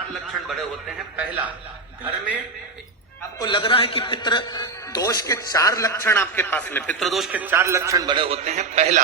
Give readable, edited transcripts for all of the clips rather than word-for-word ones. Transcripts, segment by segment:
4 लक्षण बड़े होते हैं। पहला, घर में आपको लग रहा है कि पितृ दोष के 4 लक्षण आपके पास में, पितृदोष के 4 लक्षण बड़े होते हैं। पहला,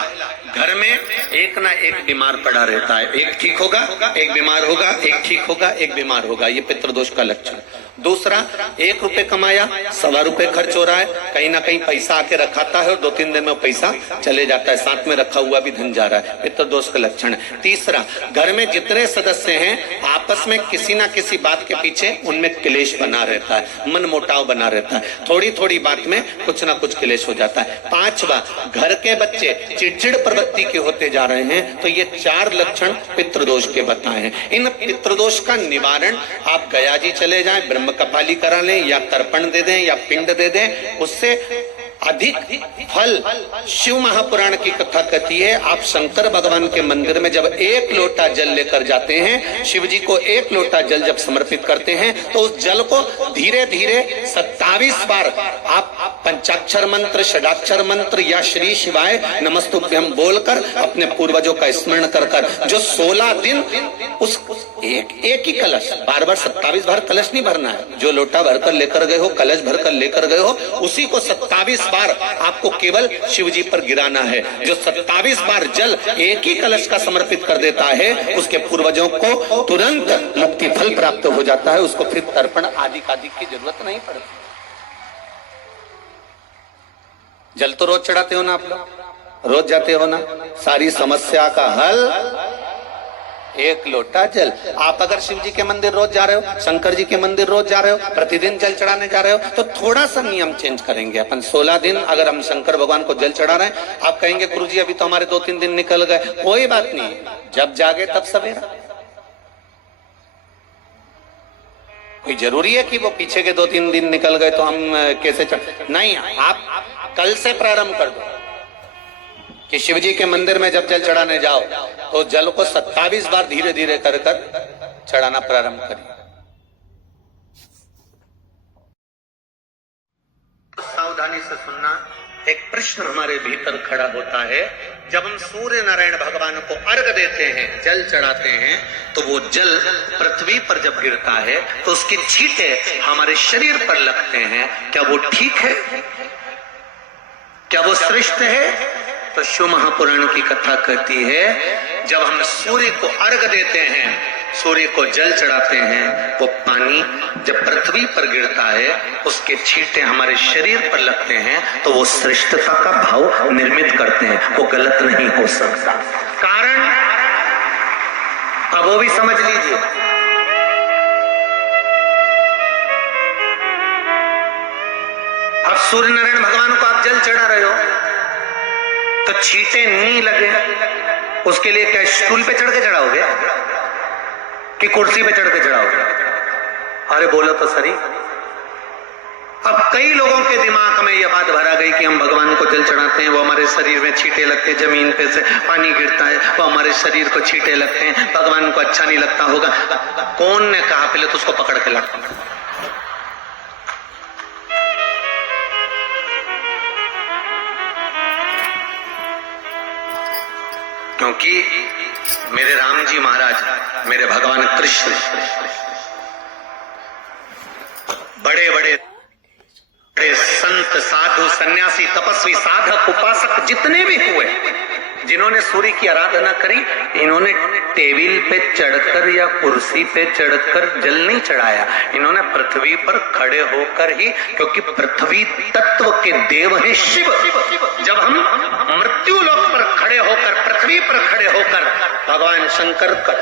घर में एक ना एक बीमार पड़ा रहता है, एक ठीक होगा, एक बीमार होगा, एक ठीक होगा, एक बीमार होगा, ये पितृदोष का लक्षण। दूसरा, 1 रुपए कमाया, 1.25 रुपए खर्च हो रहा है, कहीं ना कहीं पैसा आके रखाता है और 2-3 दिन में पैसा चले जाता है, साथ में रखा हुआ भी धन जा रहा है, पितृदोष का लक्षण है। तीसरा, घर में जितने सदस्य हैं आपस में किसी ना किसी बात के पीछे उनमें क्लेश बना रहता है, मन मुटाव बना रहता है, थोड़ी थोड़ी बात में कुछ ना कुछ क्लेश हो जाता है। पांचवा, घर के बच्चे चिड़चिड़ प्रवृत्ति के होते जा रहे हैं। तो ये 4 लक्षण पितृदोष के बताए हैं। इन पितृदोष का निवारण आप गया जी चले जाएं, ब्रह्म कपाली करा लें या तर्पण दे दें या पिंड दे दें, उससे अधिक फल। शिव महापुराण की कथा कहती है, आप शंकर भगवान के मंदिर में जब 1 लोटा जल लेकर जाते हैं, शिव जी को 1 लोटा जल जब समर्पित करते हैं, तो उस जल को धीरे धीरे 27 बार आप पंचाक्षर मंत्र, षडाक्षर मंत्र या श्री शिवाय नमस्तुभ्यम बोलकर अपने पूर्वजों का स्मरण कर कर जो 16 दिन उस एक ही कलश, बार बार 27 बार कलश नहीं भरना है, जो लोटा भरकर लेकर गए हो, कलश भरकर लेकर गए हो, उसी को 27 बार आपको केवल शिव जी पर गिराना है। जो 27 बार जल एक ही कलश का समर्पित कर देता है, उसके पूर्वजों को तुरंत मुक्ति फल प्राप्त हो जाता है, उसको फिर तर्पण आदि की जरूरत नहीं पड़ती। जल तो रोज चढ़ाते हो ना आप लोग, रोज जाते हो ना, सारी समस्या का हल 1 लोटा जल। आप अगर शिव जी के मंदिर रोज जा रहे हो, शंकर जी के मंदिर रोज जा रहे हो, प्रतिदिन जल चढ़ाने जा रहे हो, तो थोड़ा सा नियम चेंज करेंगे अपन। 16 दिन अगर हम शंकर भगवान को जल चढ़ा रहे हैं, आप कहेंगे गुरुजी अभी तो हमारे 2-3 दिन निकल गए, कोई बात नहीं, जब जागे तब सवेरा। कोई जरूरी है कि वो पीछे के 2-3 दिन निकल गए तो हम कैसे चढ़, नहीं, आप कल से प्रारंभ कर दो कि शिव जी के मंदिर में जब जल चढ़ाने जाओ तो जल को 27 बार धीरे धीरे कर कर चढ़ाना प्रारंभ करिए। सावधानी से सुनना, एक प्रश्न हमारे भीतर खड़ा होता है। जब हम सूर्य नारायण भगवान को अर्घ देते हैं, जल चढ़ाते हैं, तो वो जल पृथ्वी पर जब गिरता है तो उसके छींटे हमारे शरीर पर लगते हैं। क्या वो ठीक है? क्या वो श्रेष्ठ है? तो शिव महापुराण की कथा कहती है, जब हम सूर्य को अर्घ देते हैं, सूर्य को जल चढ़ाते हैं, वो पानी जब पृथ्वी पर गिरता है, उसके छींटे हमारे शरीर पर लगते हैं, तो वो श्रेष्ठता का भाव निर्मित करते हैं, वो गलत नहीं हो सकता। कारण अब वो भी समझ लीजिए। अब सूर्य नारायण भगवान को आप जल चढ़ा रहे हो तो छींटे नहीं लगे, उसके लिए क्या स्टूल पे चढ़ के चढ़ाओगे कि कुर्सी पे चढ़ के चढ़ाओगे? अरे बोलो तो सही। अब कई लोगों के दिमाग में यह बात भरा गई कि हम भगवान को जल चढ़ाते हैं, वो हमारे शरीर में छींटे लगते हैं, जमीन पे से पानी गिरता है, वो हमारे शरीर को छींटे लगते हैं, भगवान को अच्छा नहीं लगता होगा। कौन ने कहा? पहले तो उसको पकड़ के ला। क्योंकि मेरे राम जी महाराज, मेरे भगवान कृष्ण, बड़े बड़े संत, साधु, सन्यासी, तपस्वी, साधक, उपासक जितने भी हुए, जिन्होंने सूर्य की आराधना करी, इन्होंने टेबल पे चढ़कर या कुर्सी पे चढ़कर जल नहीं चढ़ाया, इन्होंने पृथ्वी पर खड़े होकर ही, क्योंकि पृथ्वी तत्व के देव है शिव। जब हम मृत्यु लोक पर खड़े होकर, पृथ्वी पर खड़े होकर भगवान शंकर का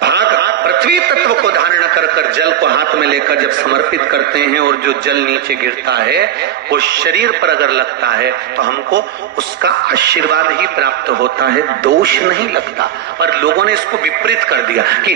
भाग पृथ्वी तत्व को धारण कर कर जल को हाथ में लेकर जब समर्पित करते हैं, और जो जल नीचे गिरता है वो शरीर पर अगर लगता है तो हमको उसका आशीर्वाद ही प्राप्त होता है, दोष नहीं लगता। और लोगों ने इसको विपरीत कर दिया। कि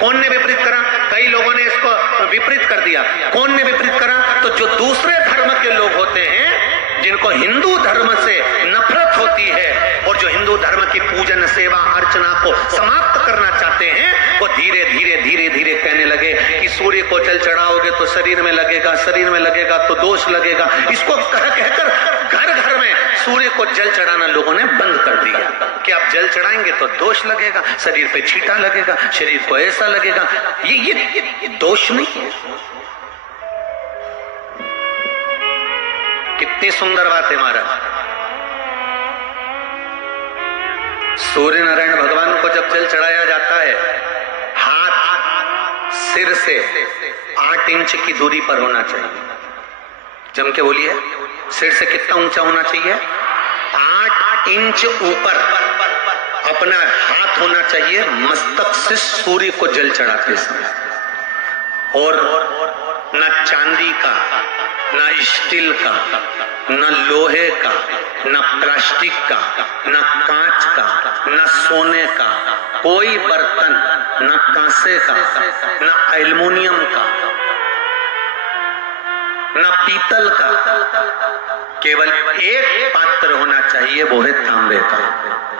कौन ने विपरीत करा? कई लोगों ने इसको विपरीत कर दिया। कौन ने विपरीत करा? तो जो दूसरे धर्म के लोग होते हैं, जिनको हिंदू धर्म से नफरत होती है और जो हिंदू धर्म की पूजन, सेवा, अर्चना को समाप्त करना चाहते हैं, वो धीरे धीरे धीरे धीरे कहने लगे कि सूर्य को जल चढ़ाओगे तो शरीर में लगेगा, शरीर में लगेगा तो दोष लगेगा। इसको कहकर घर घर में सूर्य को जल चढ़ाना लोगों ने बंद कर दिया कि आप जल चढ़ाएंगे तो दोष लगेगा, शरीर पे छींटा लगेगा, शरीर को ऐसा लगेगा। ये दोष नहीं है। कितनी सुंदर बात है महाराज। सूर्य नारायण भगवान को जब जल चढ़ाया जाता है, हाथ सिर से 8 इंच की दूरी पर होना चाहिए। जम के बोलिए, सिर से कितना ऊंचा होना चाहिए? 8 इंच ऊपर अपना हाथ होना चाहिए मस्तक से सूर्य को जल चढ़ाते समय। और न चांदी का, न स्टील का, न लोहे का, न प्लास्टिक का, न कांच का, न सोने का कोई बर्तन, न कांसे का, न एल्युमिनियम का, न पीतल का, केवल एक पात्र होना चाहिए, वो है तांबे का।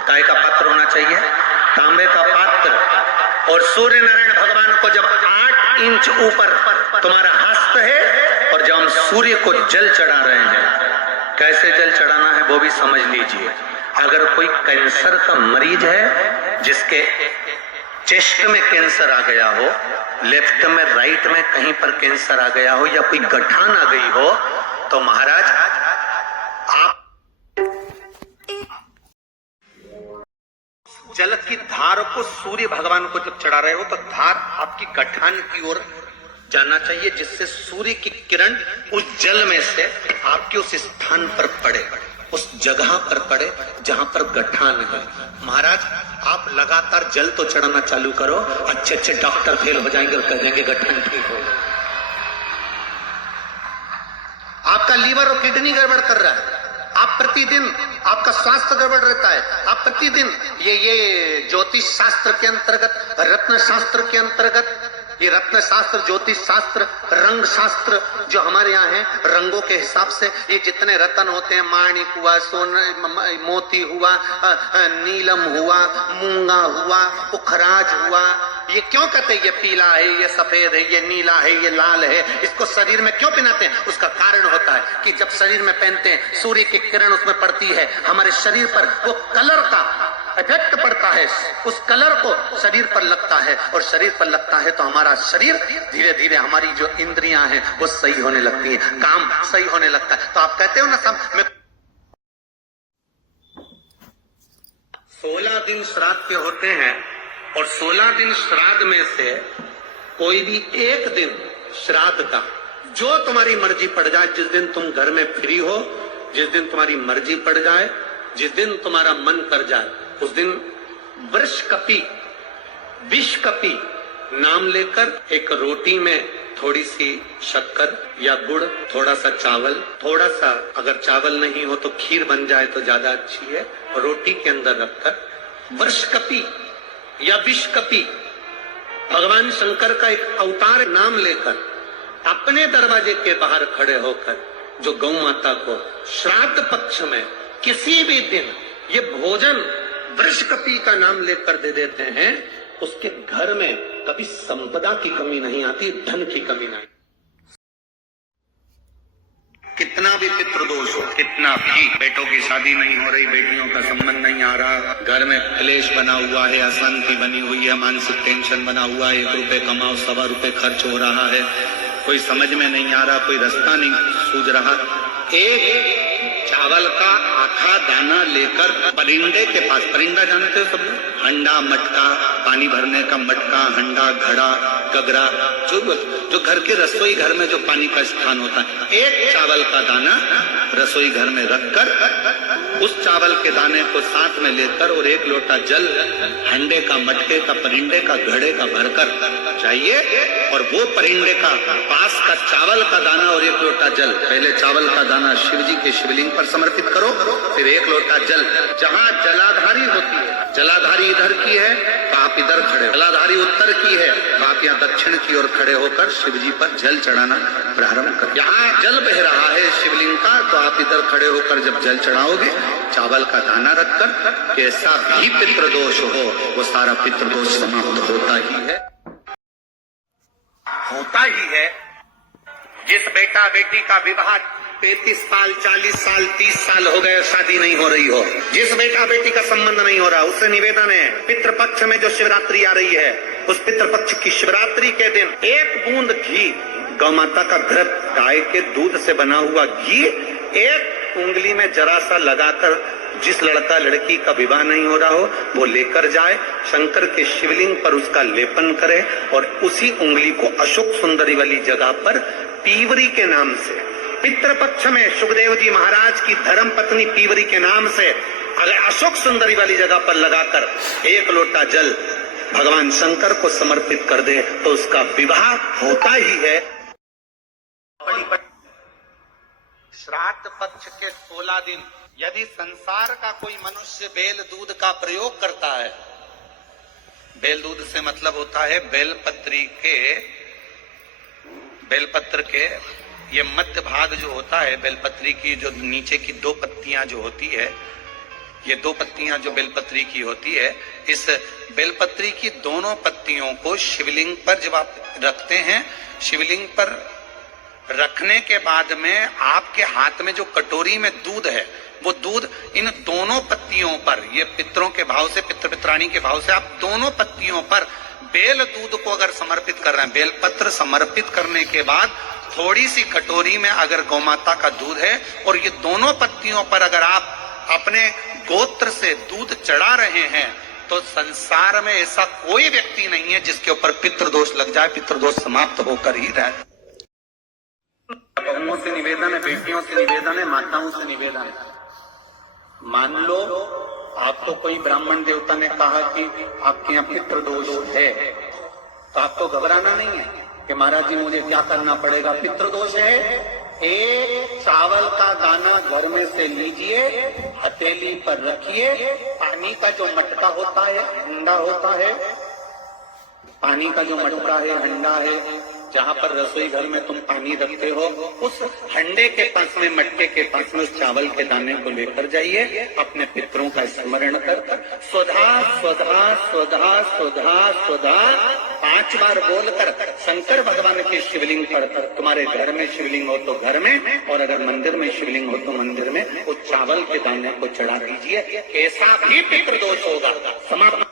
काय का पात्र होना चाहिए? तांबे का पात्र। और सूर्य नारायण भगवान को जब 8 इंच ऊपर तुम्हारा हस्त है और जब हम सूर्य को जल चढ़ा रहे हैं, कैसे जल चढ़ाना है वो भी समझ लीजिए। अगर कोई कैंसर का मरीज है, जिसके चेस्ट में कैंसर आ गया हो, लेफ्ट में, राइट में कहीं पर कैंसर आ गया हो, या कोई गठान आ गई हो, तो महाराज आप जल की धार को सूर्य भगवान को जब चढ़ा रहे हो तो धार आपकी गठान की ओर जाना चाहिए, जिससे सूर्य की किरण उस जल में से आपके उस स्थान पर पड़े, उस जगह पर पड़े जहां पर गठान है। महाराज आप लगातार जल तो चढ़ाना चालू करो, अच्छे अच्छे डॉक्टर फेल हो जाएंगे और कह देंगे गठान ठीक हो। आपका लीवर और किडनी गड़बड़ कर रहा है, आप प्रतिदिन, आपका स्वास्थ्य गड़बड़ रहता है, आप प्रतिदिन ये ज्योतिष शास्त्र के अंतर्गत, रत्न शास्त्र के अंतर्गत, ये रत्न शास्त्र, ज्योतिष शास्त्र, रंग शास्त्र जो हमारे यहाँ है, रंगों के हिसाब से ये जितने रत्न होते हैं, माणिक हुआ, सोना, मोती हुआ, नीलम हुआ, मूंगा हुआ, पुखराज हुआ, ये क्यों कहते हैं ये पीला है, ये सफेद है, ये नीला है, ये लाल है, इसको शरीर में क्यों पहनाते हैं? उसका कारण होता है कि जब शरीर में पहनते हैं, सूर्य की किरण उसमें पड़ती है, हमारे शरीर पर वो कलर का इफेक्ट पड़ता है, उस कलर को शरीर पर लगता है, और शरीर पर लगता है तो हमारा शरीर धीरे धीरे, हमारी जो इंद्रियां हैं वो सही होने लगती है, काम सही होने लगता है। तो आप कहते हो ना, सब में 16 दिन श्राद्ध के होते हैं, और 16 दिन श्राद्ध में से कोई भी एक दिन श्राद्ध का, जो तुम्हारी मर्जी पड़ जाए, जिस दिन तुम घर में फ्री हो, जिस दिन तुम्हारी मर्जी पड़ जाए, जिस दिन तुम्हारा मन कर जाए, उस दिन वृषकपि, विषकपि नाम लेकर एक रोटी में थोड़ी सी शक्कर या गुड़, थोड़ा सा चावल, थोड़ा सा अगर चावल नहीं हो तो खीर बन जाए तो ज्यादा अच्छी है, रोटी के अंदर रखकर वृषकपि या विषकपि, भगवान शंकर का एक अवतार नाम लेकर अपने दरवाजे के बाहर खड़े होकर जो गौ माता को श्राद्ध पक्ष में किसी भी दिन ये भोजन वृषकपि का नाम लेकर दे देते हैं, उसके घर में कभी संपदा की कमी नहीं आती, धन की कमी नहीं। कितना भी पितृदोष हो, कितना भी, बेटों की शादी नहीं हो रही, बेटियों का संबंध नहीं आ रहा, घर में क्लेश बना हुआ है, अशांति बनी हुई है, मानसिक टेंशन बना हुआ है, 1 रुपए कमाओ 1.25 रुपए खर्च हो रहा है, कोई समझ में नहीं आ रहा, कोई रास्ता नहीं सूझ रहा, एक चावल का आखा दाना लेकर परिंदे के पास, परिंदा जानते हो सब लोग, हंडा, मटका, पानी भरने का मटका, हंडा, घड़ा, गगरा, जो घर के रसोई घर में जो पानी का स्थान होता है, एक चावल का दाना रसोई घर में रखकर उस चावल के दाने को साथ में लेकर और 1 लोटा जल हंडे का, मटके का, परिंदे का, घड़े का भरकर चाहिए, और वो परिंदे का पास का चावल का दाना और 1 लोटा जल, पहले चावल का दाना शिव जी के शिवलिंग पर समर्पित करो, फिर 1 लोटा जल, जहां जलाधारी होती है, जलाधारी इधर की है तो आप इधर खड़े हो, जलाधारी उत्तर की है तो आप यहाँ दक्षिण की ओर खड़े होकर शिव जी पर जल चढ़ाना प्रारंभ करो। यहाँ जल बह रहा है शिवलिंग का तो आप इधर खड़े होकर जब जल चढ़ाओगे, चावल का दाना रखकर, कैसा भी पितृदोष हो वो सारा पितृदोष समाप्त होता ही है। होता ही है। जिस बेटा बेटी का विवाह 35 साल 40 साल 30 साल हो गए, शादी नहीं हो रही हो, जिस बेटा बेटी का संबंध नहीं हो रहा, उससे निवेदन है पितृपक्ष में जो शिवरात्रि आ रही है, उस पितृपक्ष की शिवरात्रि के दिन एक बूंद घी, गौ माता का घृत, गाय के दूध से बना हुआ घी, एक उंगली में जरा सा लगाकर जिस लड़का लड़की का विवाह नहीं हो रहा हो वो लेकर जाए, शंकर के शिवलिंग पर उसका लेपन करे और उसी उंगली को अशोक सुंदरी वाली जगह पर पीवरी के नाम से, पितृपक्ष में सुखदेव जी महाराज की धर्म पत्नी पीवरी के नाम से अगर अशोक सुंदरी वाली जगह पर लगाकर एक लोटा जल भगवान शंकर को समर्पित कर दे तो उसका विवाह होता ही है। श्राद्ध पक्ष के 16 दिन यदि संसार का कोई मनुष्य बेल दूध का प्रयोग करता है, बेल दूध से मतलब होता है बेलपत्र के ये मध्य भाग जो होता है, बेलपत्री की जो नीचे की 2 पत्तियां जो होती है, ये 2 पत्तियां जो बेलपत्री की होती है, इस बेलपत्री की दोनों पत्तियों को शिवलिंग पर जब आप रखते हैं, शिवलिंग पर रखने के बाद में आपके हाथ में जो कटोरी में दूध है, वो दूध इन दोनों पत्तियों पर, ये पितरों के भाव से, पितृ पित्राणी के भाव से आप दोनों पत्तियों पर बेल दूध को अगर समर्पित कर रहे हैं, बेलपत्र समर्पित करने के बाद थोड़ी सी कटोरी में अगर गौमाता का दूध है और ये दोनों पत्तियों पर अगर आप अपने गोत्र से दूध चढ़ा रहे हैं, तो संसार में ऐसा कोई व्यक्ति नहीं है जिसके ऊपर पितृदोष लग जाए, पितृदोष समाप्त होकर ही रहे। बहुओं से निवेदन है, बेटियों से निवेदन है, माताओं से निवेदन है, मान लो आपको कोई ब्राह्मण देवता ने कहा कि आपके यहाँ पितृदोष है, तो आपको घबराना नहीं है कि महाराज जी मुझे क्या करना पड़ेगा। पितृदोष है, एक चावल का दाना घर में से लीजिए, हथेली पर रखिए, पानी का जो मटका होता है, हंडा होता है, पानी का जो मटका है, हंडा है, जहां पर रसोई घर में तुम पानी रखते हो, उस हंडे के पास में, मटके के पास में उस चावल के दाने को लेकर जाइए, अपने पितरों का स्मरण कर स्वधा स्वधा स्वधा स्वधा स्वधा 5 बार बोलकर शंकर भगवान के शिवलिंग पर, तुम्हारे घर में शिवलिंग हो तो घर में, और अगर मंदिर में शिवलिंग हो तो मंदिर में, उस चावल के दाने को चढ़ा दीजिए, कैसा भी पितृदोष होगा समाप्त।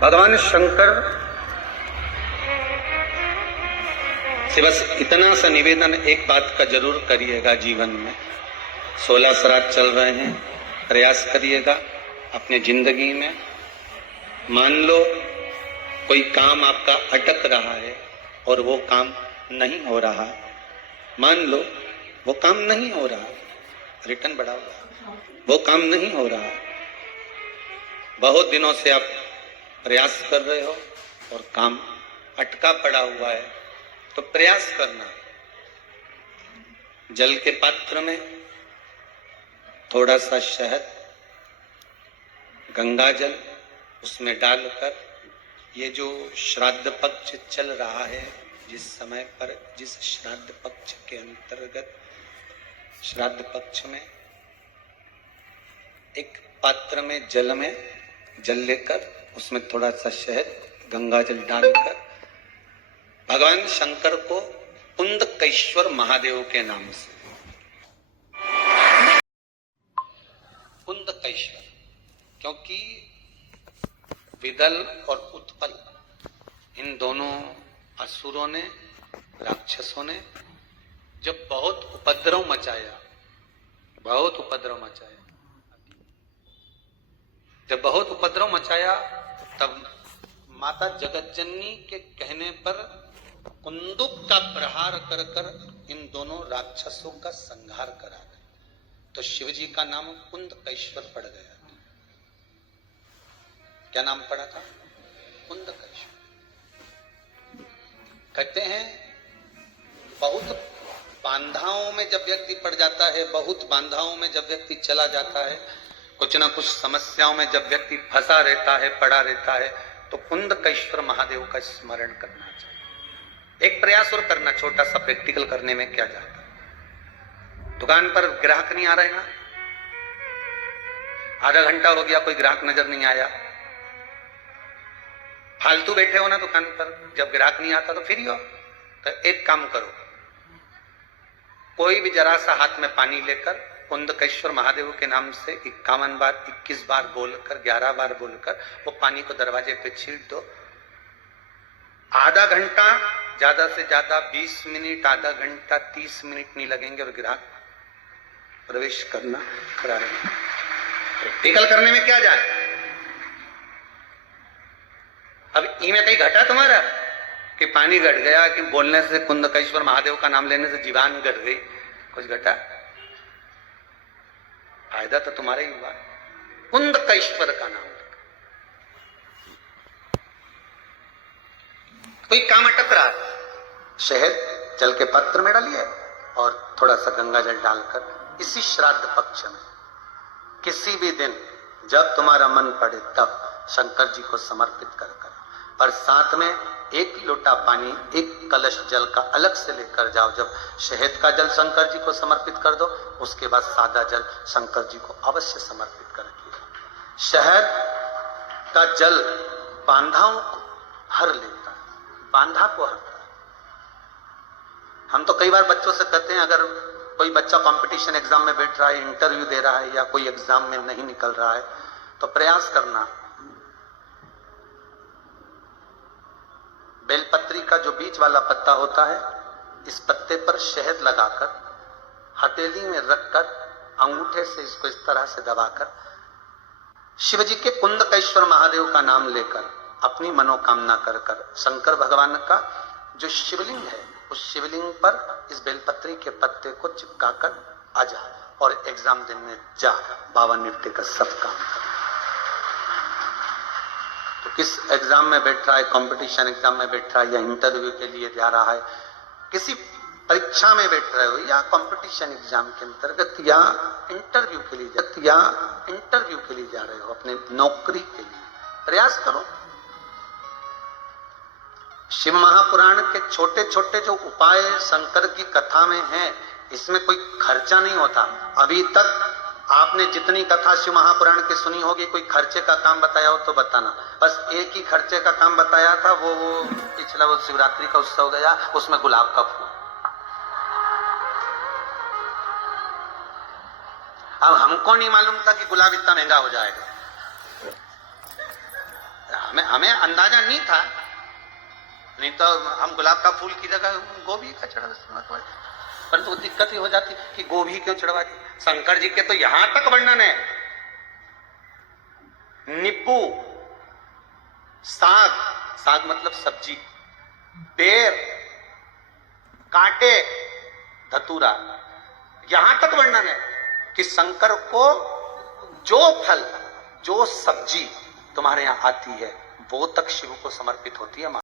भगवान शंकर से बस इतना सा निवेदन एक बात का जरूर करिएगा जीवन में, 16 श्राद्ध चल रहे हैं, प्रयास करिएगा अपने जिंदगी में। मान लो कोई काम आपका अटक रहा है और वो काम नहीं हो रहा, मान लो वो काम नहीं हो रहा, रिटर्न बढ़ा हुआ, वो काम नहीं हो रहा, बहुत दिनों से आप प्रयास कर रहे हो और काम अटका पड़ा हुआ है, तो प्रयास करना, जल के पात्र में थोड़ा सा शहद, गंगा जल उसमें डालकर, ये जो श्राद्ध पक्ष चल रहा है, जिस समय पर, जिस श्राद्ध पक्ष के अंतर्गत, श्राद्ध पक्ष में एक पात्र में जल लेकर उसमें थोड़ा सा शहद, गंगा जल डालकर भगवान शंकर को पुंडकेश्वर महादेव के नाम से, पुंडकेश्वर, क्योंकि विदल और उत्पल इन दोनों असुरों ने, राक्षसों ने जब बहुत उपद्रव मचाया, बहुत उपद्रव मचाया, जब बहुत उपद्रव मचाया, तब माता जगतजननी के कहने पर कुंदुक का प्रहार कर कर इन दोनों राक्षसों का संहार करा गया, तो शिवजी का नाम पुंडकेश्वर पड़ गया। क्या नाम पड़ा था? पुंडकेश्वर। कहते हैं बहुत बांधाओं में जब व्यक्ति पड़ जाता है, बहुत बांधाओं में जब व्यक्ति चला जाता है, कुछ ना कुछ समस्याओं में जब व्यक्ति फंसा रहता है, पड़ा रहता है, तो पुंडकेश्वर महादेव का स्मरण करना चाहिए। एक प्रयास और करना, छोटा सा प्रैक्टिकल करने में क्या जाता है। दुकान पर ग्राहक नहीं आ रहे ना, आधा घंटा हो गया कोई ग्राहक नजर नहीं आया, फालतू बैठे हो ना दुकान पर, जब ग्राहक नहीं आता तो फ्री हो, तो एक काम करो, कोई भी जरा सा हाथ में पानी लेकर कुंदकेश्वर महादेव के नाम से 51 बार 21 बार बोलकर 11 बार बोलकर वो पानी को दरवाजे पे छीट दो। आधा घंटा, ज्यादा से ज्यादा 20 मिनट, आधा घंटा 30 मिनट नहीं लगेंगे और ग्राहक प्रवेश करना प्रारंभ। प्रैक्टिकल करने में क्या जाए। अब इनमें कहीं घटा तुम्हारा कि पानी घट गया, कि बोलने से कुंदकेश्वर महादेव का नाम लेने से जीवान घट गई, कुछ घटा? फायदा तो तुम्हारा ही हुआ, कुंदकेश्वर का नाम। कोई काम अटक रहा, शहद जल के पात्र में डालिए और थोड़ा सा गंगा जल डालकर इसी श्राद्ध पक्ष में किसी भी दिन जब तुम्हारा मन पड़े तब शंकर जी को समर्पित कर, पर साथ में 1 लोटा पानी, 1 कलश जल का अलग से लेकर जाओ। जब शहद का जल शंकर जी को समर्पित कर दो, उसके बाद सादा जल शंकर जी को अवश्य समर्पित कर रखिएगा। शहद का जल बांधाओं को हर लेता है, बांधा को हरता है। हम तो कई बार बच्चों से कहते हैं, अगर कोई बच्चा कंपटीशन एग्जाम में बैठ रहा है, इंटरव्यू दे रहा है या कोई एग्जाम में नहीं निकल रहा है, तो प्रयास करना, बेलपत्री का जो बीच वाला पत्ता होता है, इस पत्ते पर शहद लगाकर हथेली में रखकर अंगूठे से इसको इस तरह से दबाकर शिवजी के कुंदकेश्वर महादेव का नाम लेकर अपनी मनोकामना कर कर शंकर भगवान का जो शिवलिंग है उस शिवलिंग पर इस बेलपत्री के पत्ते को चिपकाकर आ जा और एग्जाम देने जा, बाबा नित्य का सब काम कर। तो किस एग्जाम में बैठ रहा है, कंपटीशन एग्जाम में बैठ रहा है या इंटरव्यू के लिए जा रहा है, किसी परीक्षा में बैठ रहे हो या कंपटीशन एग्जाम के अंतर्गत या इंटरव्यू के लिए जा रहे हो, अपने नौकरी के लिए प्रयास करो। शिव महापुराण के छोटे छोटे जो उपाय शंकर की कथा में हैं, इसमें कोई खर्चा नहीं होता। अभी तक आपने जितनी कथा शिव महापुराण की सुनी होगी, कोई खर्चे का काम बताया हो तो बताना। बस एक ही खर्चे का काम बताया था, वो पिछला वो शिवरात्रि का उत्सव गया, उसमें गुलाब का फूल। अब हमको नहीं मालूम था कि गुलाब इतना महंगा हो जाएगा, हमें अंदाजा नहीं था, नहीं तो हम गुलाब का फूल की जगह गोभी का चढ़ा, परंतु दिक्कत ही हो जाती कि गोभी क्यों चढ़वा दी। शंकर जी के तो यहां तक वर्णन है, नींबू, साग, साग मतलब सब्जी, बेर, कांटे, धतूरा, यहां तक वर्णन है कि शंकर को जो फल, जो सब्जी तुम्हारे यहां आती है वो तक शिव को समर्पित होती है।